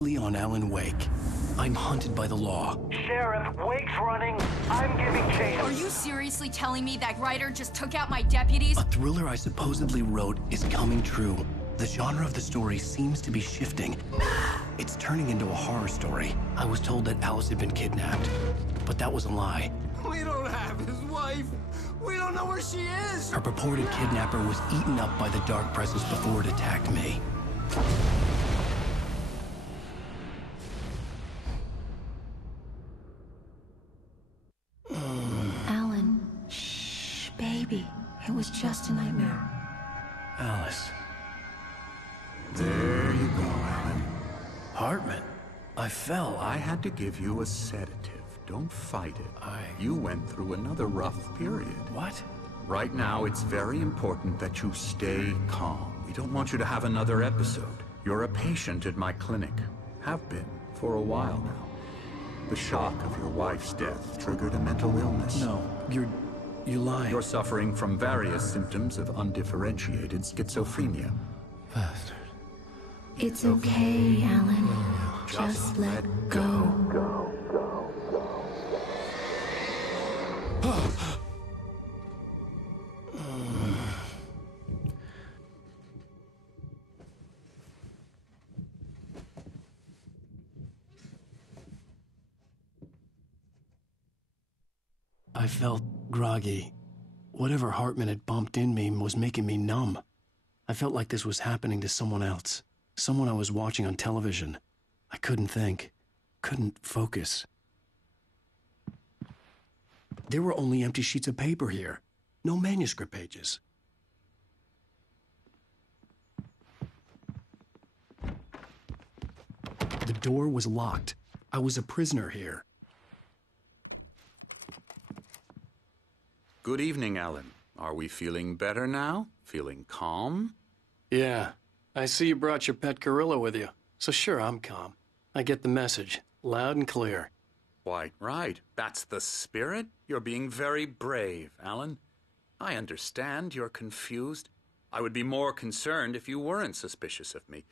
On Alan Wake. I'm hunted by the law. Sheriff, Wake's running. I'm giving chase. Are you seriously telling me that writer just took out my deputies? A thriller I supposedly wrote is coming true. The genre of the story seems to be shifting. It's turning into a horror story. I was told that Alice had been kidnapped, but that was a lie. We don't have his wife. We don't know where she is. Her purported kidnapper was eaten up by the dark presence before it attacked me. Alan, shh, baby. It was just a nightmare. Alice. There you go, Alan. Hartman. I fell. I had to give you a sedative. Don't fight it. You went through another rough period. What? Right now, it's very important that you stay calm. We don't want you to have another episode. You're a patient at my clinic. Have been for a while now. The shock of your wife's death triggered a mental illness. No, you're lying. You're suffering from various symptoms of undifferentiated schizophrenia. Bastard. It's okay, Alan. Just let go. I felt groggy. Whatever Hartman had bumped in me was making me numb. I felt like this was happening to someone else. Someone I was watching on television. I couldn't think. Couldn't focus. There were only empty sheets of paper here. No manuscript pages. The door was locked. I was a prisoner here. Good evening, Alan. Are we feeling better now? Feeling calm? Yeah. I see you brought your pet gorilla with you. So sure, I'm calm. I get the message. Loud and clear. Quite right. That's the spirit. You're being very brave, Alan. I understand you're confused. I would be more concerned if you weren't suspicious of me.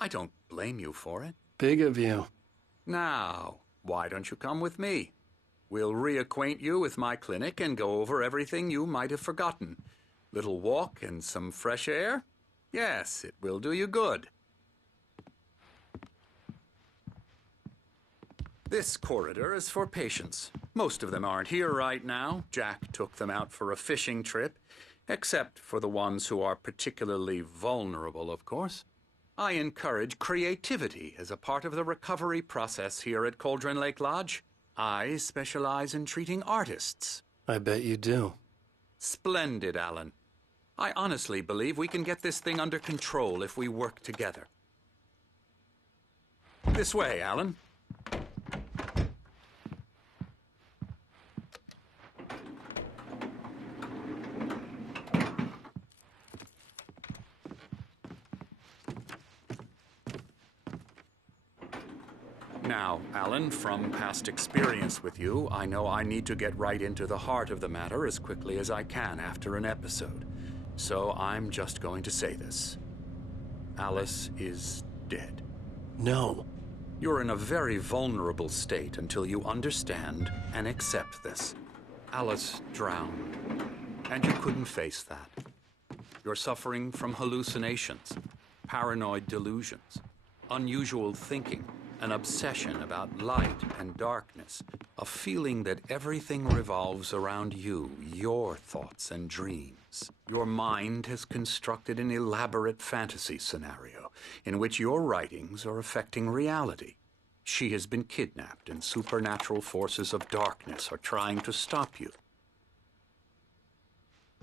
I don't blame you for it. Big of you. Now, why don't you come with me? We'll reacquaint you with my clinic and go over everything you might have forgotten. Little walk and some fresh air? Yes, it will do you good. This corridor is for patients. Most of them aren't here right now. Jack took them out for a fishing trip, except for the ones who are particularly vulnerable, of course. I encourage creativity as a part of the recovery process here at Cauldron Lake Lodge. I specialize in treating artists. I bet you do. Splendid, Alan. I honestly believe we can get this thing under control if we work together. This way, Alan. Now, Alan, from past experience with you, I know I need to get right into the heart of the matter as quickly as I can after an episode. So I'm just going to say this. Alice is dead. No. You're in a very vulnerable state until you understand and accept this. Alice drowned, and you couldn't face that. You're suffering from hallucinations, paranoid delusions, unusual thinking, an obsession about light and darkness, a feeling that everything revolves around you, your thoughts and dreams. Your mind has constructed an elaborate fantasy scenario in which your writings are affecting reality. She has been kidnapped and supernatural forces of darkness are trying to stop you.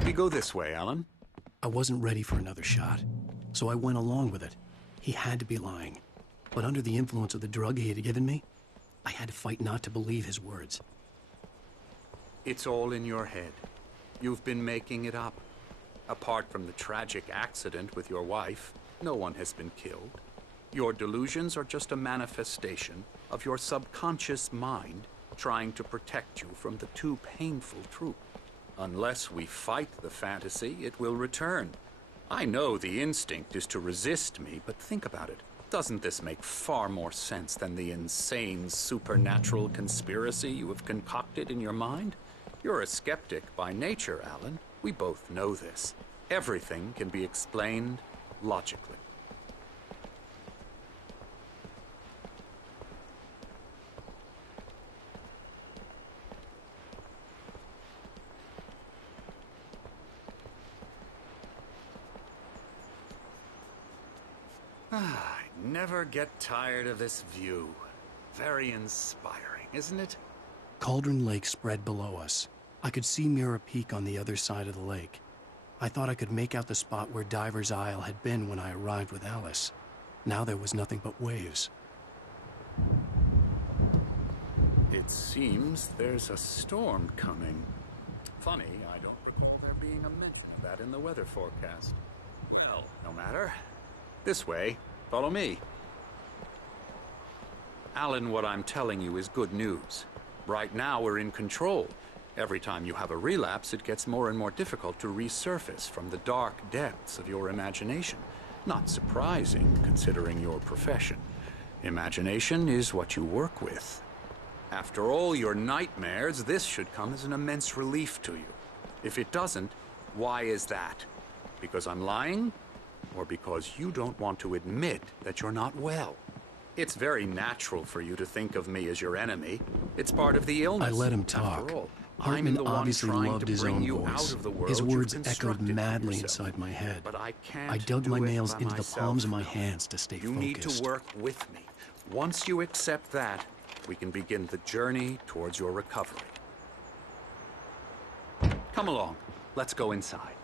We go this way, Alan. I wasn't ready for another shot, so I went along with it. He had to be lying. But under the influence of the drug he had given me, I had to fight not to believe his words. It's all in your head. You've been making it up. Apart from the tragic accident with your wife, no one has been killed. Your delusions are just a manifestation of your subconscious mind trying to protect you from the too painful truth. Unless we fight the fantasy, it will return. I know the instinct is to resist me, but think about it. Doesn't this make far more sense than the insane supernatural conspiracy you have concocted in your mind? You're a skeptic by nature, Alan. We both know this. Everything can be explained logically. I never get tired of this view. Very inspiring, isn't it? Cauldron Lake spread below us. I could see Mirror Peak on the other side of the lake. I thought I could make out the spot where Diver's Isle had been when I arrived with Alice. Now there was nothing but waves. It seems there's a storm coming. Funny, I don't recall there being a mention of that in the weather forecast. Well, no matter. This way. Follow me. Alan, what I'm telling you is good news. Right now, we're in control. Every time you have a relapse, it gets more and more difficult to resurface from the dark depths of your imagination. Not surprising, considering your profession. Imagination is what you work with. After all your nightmares, this should come as an immense relief to you. If it doesn't, why is that? Because I'm lying? Or because you don't want to admit that you're not well? It's very natural for you to think of me as your enemy. It's part of the illness. I let him talk. After all, Hartman I'm the obviously one trying loved to his bring own you voice. out of the world His you've words echoed constructed for madly yourself. inside my head. But I can't I dug my do it nails by into the myself. palms of my hands to stay You focused. need to work with me. Once you accept that, we can begin the journey towards your recovery. Come along. Let's go inside.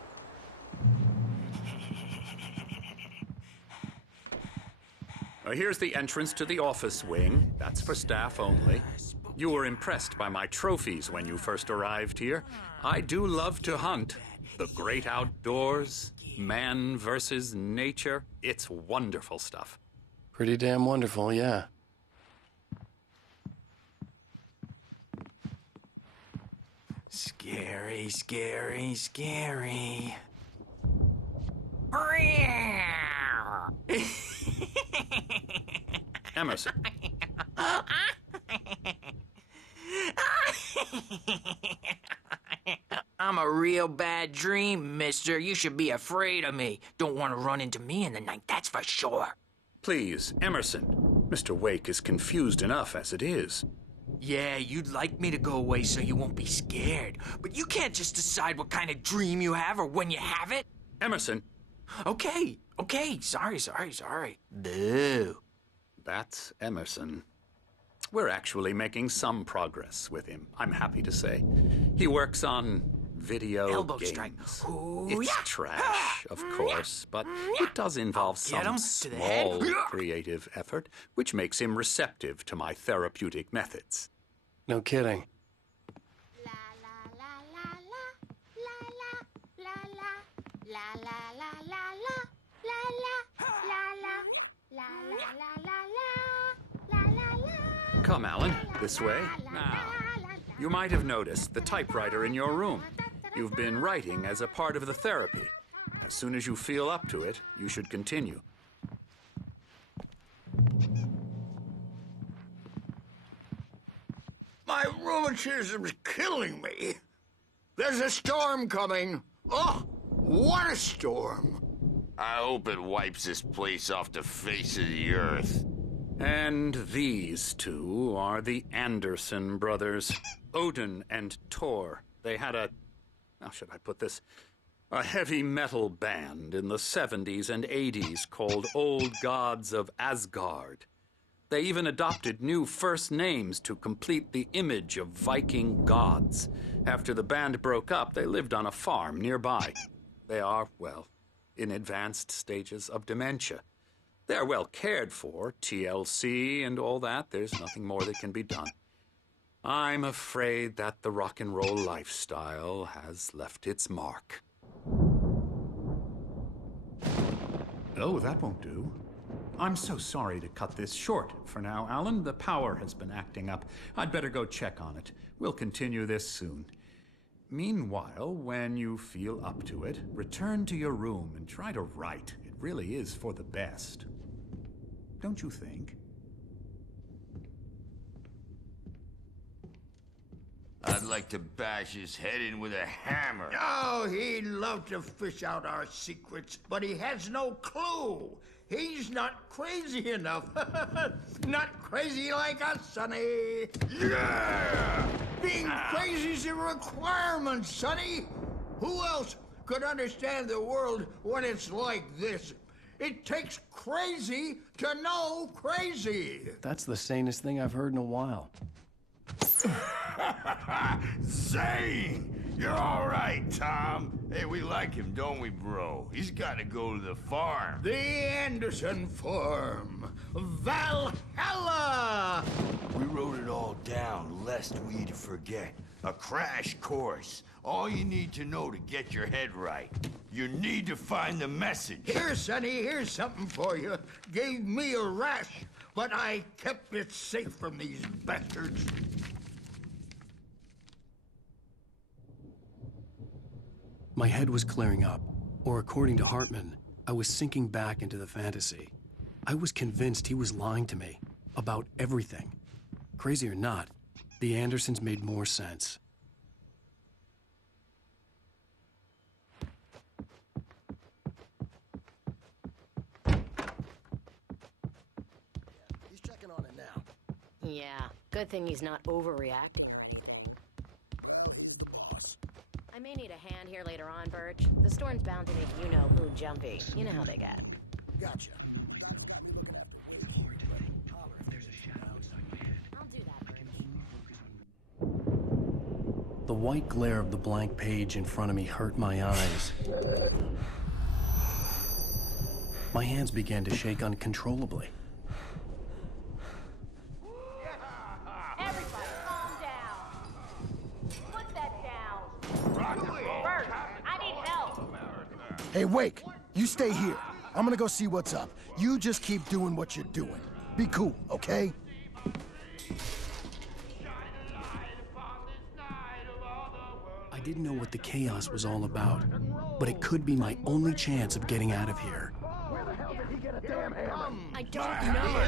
Here's the entrance to the office wing. That's for staff only. You were impressed by my trophies when you first arrived here. I do love to hunt. The great outdoors, man versus nature. It's wonderful stuff. Pretty damn wonderful, yeah. Scary, scary, scary. Emerson. I'm a real bad dream, mister. You should be afraid of me. Don't want to run into me in the night, that's for sure. Please, Emerson. Mr. Wake is confused enough as it is. Yeah, you'd like me to go away so you won't be scared. But you can't just decide what kind of dream you have or when you have it. Emerson. Okay. Sorry. Boo. That's Emerson. We're actually making some progress with him, I'm happy to say. He works on video Elbow games. strike. Ooh, It's yeah. trash, of course, but it does involve Get him some to the head. small creative effort, which makes him receptive to my therapeutic methods. No kidding. Come, Alan, this way. Now, you might have noticed the typewriter in your room. You've been writing as a part of the therapy. As soon as you feel up to it, you should continue. My rheumatism's killing me. There's a storm coming. Oh, what a storm. I hope it wipes this place off the face of the earth. And these two are the Anderson brothers, Odin and Tor. They had how should I put this? A heavy metal band in the 70s and 80s called Old Gods of Asgard. They even adopted new first names to complete the image of Viking gods. After the band broke up, they lived on a farm nearby. They are, well, in advanced stages of dementia. They're well cared for, TLC and all that. There's nothing more that can be done. I'm afraid that the rock and roll lifestyle has left its mark. Oh, that won't do. I'm so sorry to cut this short for now, Alan. The power has been acting up. I'd better go check on it. We'll continue this soon. Meanwhile, when you feel up to it, return to your room and try to write. It really is for the best. don't you think? I'd like to bash his head in with a hammer. Oh, he'd love to fish out our secrets, but he has no clue. He's not crazy enough. Not crazy like us, Sonny. Yeah! Being crazy's a requirement, Sonny. Who else could understand the world when it's like this? It takes crazy to know crazy. That's the sanest thing I've heard in a while. Zane! You're all right, Tom. Hey, we like him, don't we, bro? He's got to go to the farm. The Anderson Farm. Valhalla! We wrote it all down, lest we'd forget. A crash course. All you need to know to get your head right. You need to find the message. Here, Sonny, here's something for you. Gave me a rash, but I kept it safe from these bastards. My head was clearing up, or according to Hartman, I was sinking back into the fantasy. I was convinced he was lying to me about everything. Crazy or not, the Andersons made more sense. He's checking on it now. Yeah, good thing he's not overreacting. I may need a hand here later on, Birch. The storm's bound to make you-know-who jumpy. You know how they get. Gotcha. I'll do that, Birch. The white glare of the blank page in front of me hurt my eyes. My hands began to shake uncontrollably. Everybody, calm down. Put that down. Bert, I need help. Hey, Wake, you stay here. I'm gonna go see what's up. You just keep doing what you're doing. Be cool, okay? I didn't know what the chaos was all about, but it could be my only chance of getting out of here. Where the hell did he get a damn hammer? I don't know.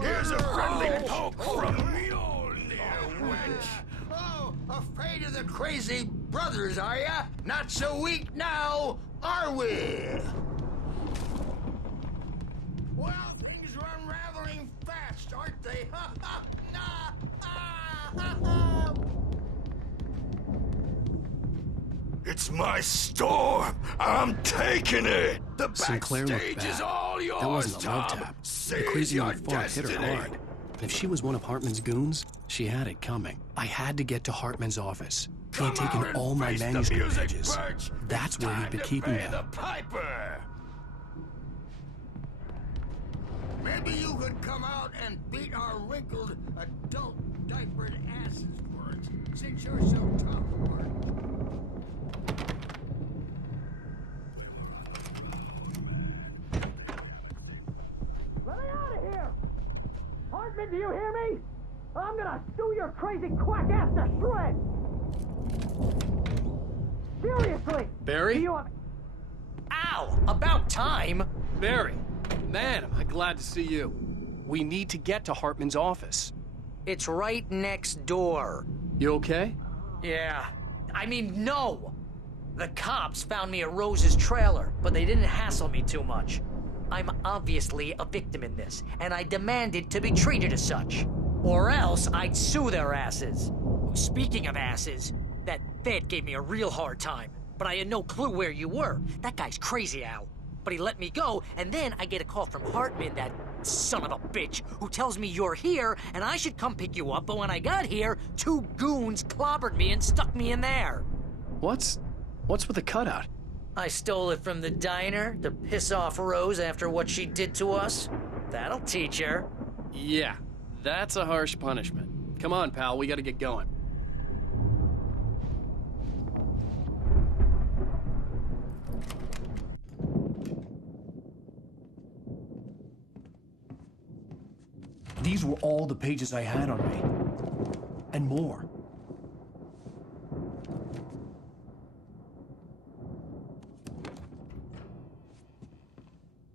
Here's a friendly poke from Mjolnir, wench. Oh, afraid of the crazy brothers, are ya? Not so weak now, are we? Well, things are unraveling fast, aren't they? It's my storm. I'm taking it. The Sinclair looked backstage is bad. all yours, That wasn't a love Tom. tap. The Seize crazy your old fart hit her destiny. hard. And if she was one of Hartman's goons, she had it coming. I had to get to Hartman's office. He had Come taken out and all my face the manuscript music, pages. Birch. That's It's where he'd time been to keeping pay them. the piper. Maybe you could come out and beat our wrinkled, adult, diapered asses for us, since you're so tough, Bart. Let me out of here! Hartman, do you hear me? I'm gonna sue your crazy quack ass to shreds! Seriously! Barry? Do you have... Ow! About time! Barry, man, am I glad to see you. We need to get to Hartman's office. It's right next door. You okay? Yeah. I mean, no! The cops found me at Rose's trailer, but they didn't hassle me too much. I'm obviously a victim in this, and I demanded to be treated as such. Or else I'd sue their asses. Speaking of asses, that vet gave me a real hard time, but I had no clue where you were. That guy's crazy, Al. But he let me go, and then I get a call from Hartman, that son of a bitch, who tells me you're here, and I should come pick you up, but when I got here, 2 goons clobbered me and stuck me in there. What's with the cutout? I stole it from the diner to piss off Rose after what she did to us. That'll teach her. Yeah, that's a harsh punishment. Come on, pal, we gotta get going. These were all the pages I had on me. And more.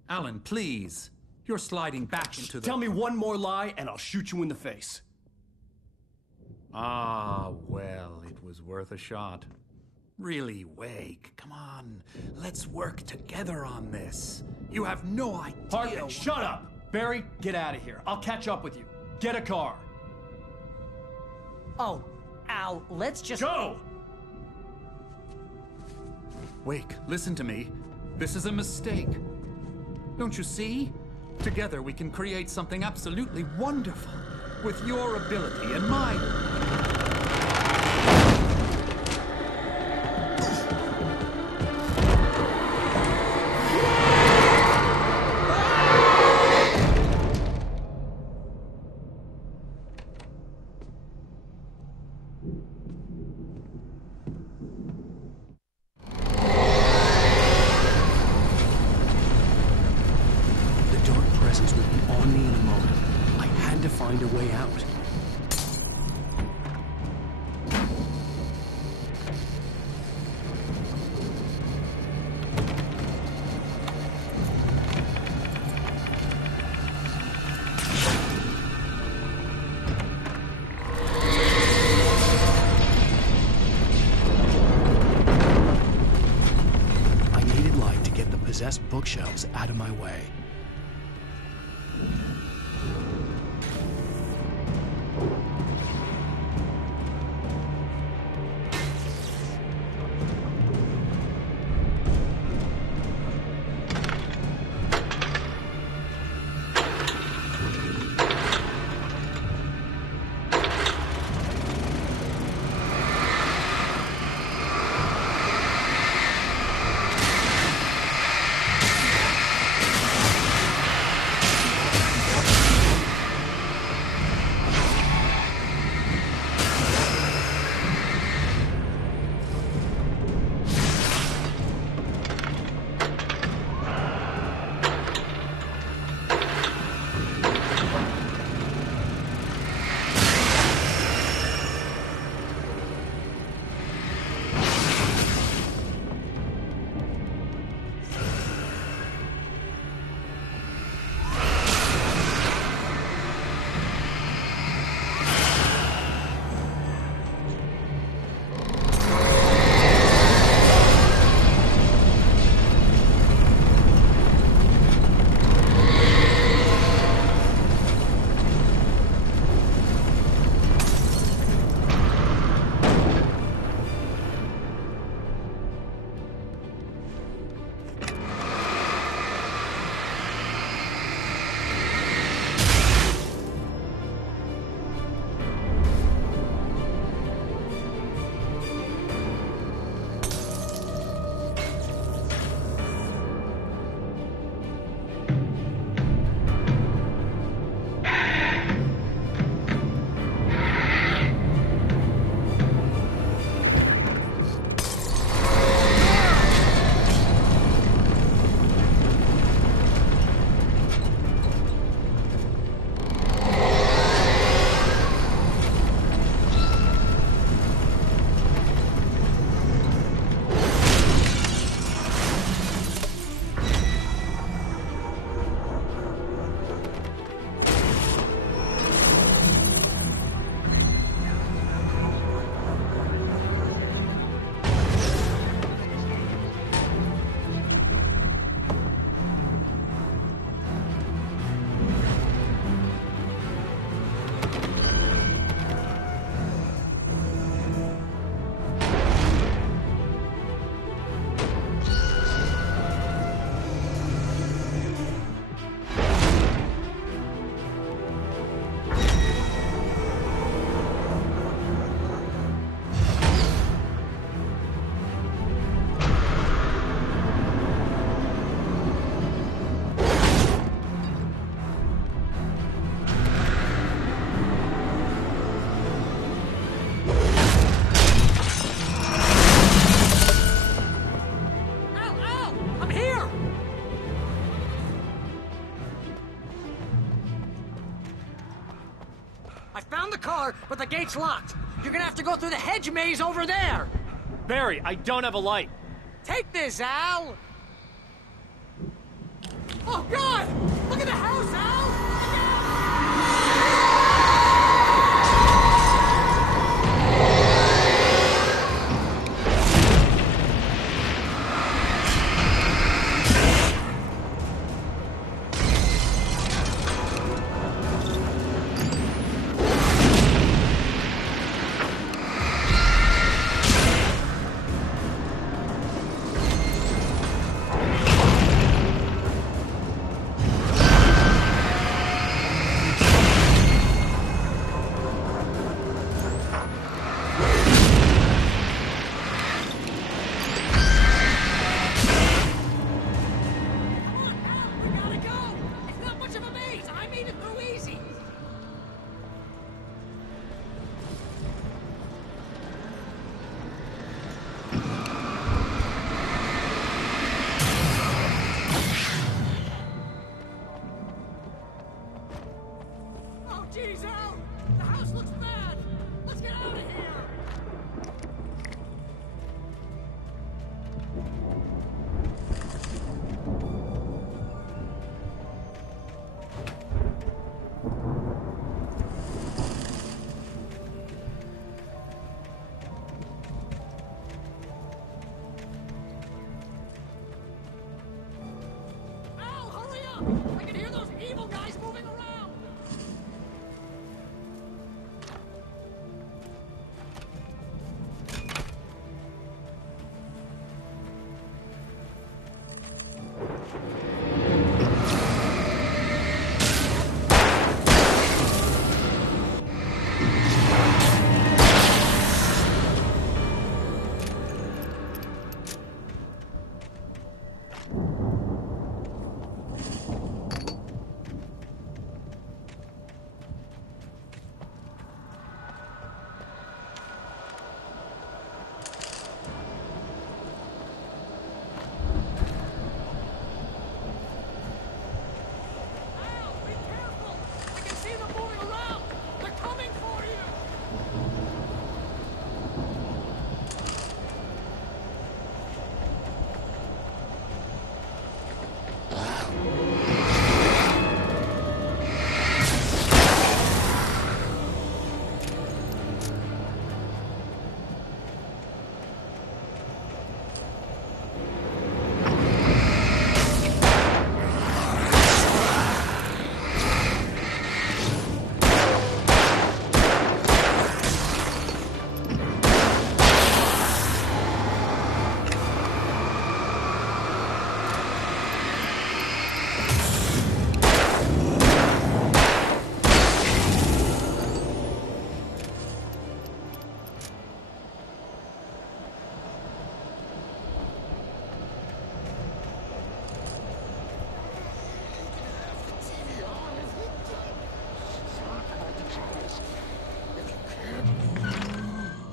Alan, please. You're sliding back into the... Tell me one more lie and I'll shoot you in the face. Ah, well, it was worth a shot. Really, Wake, come on. Let's work together on this. You have no idea... Hartman, shut up! Barry, get out of here. I'll catch up with you. Get a car. Oh, Al, let's just... Go! Wake, listen to me. This is a mistake. Don't you see? Together we can create something absolutely wonderful. With your ability and mine. Would be on me in a moment. I had to find a way out. I needed light to get the possessed bookshelves out of my way. found the car, but the gate's locked. You're gonna have to go through the hedge maze over there. Barry, I don't have a light. Take this, Al. Oh, God! Look at the house The house looks bad! Let's get out of here! Al, hurry up! I can hear those evil guys moving around! Al, be careful! I can see them moving around! They're coming for you!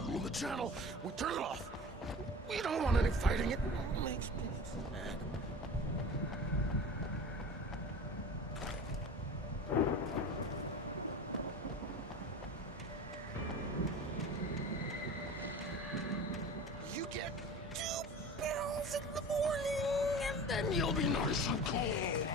Move the channel. We turn it off. We don't want any fighting. It makes me sad. You get 2 pills in the morning, and then you'll be nice and cool.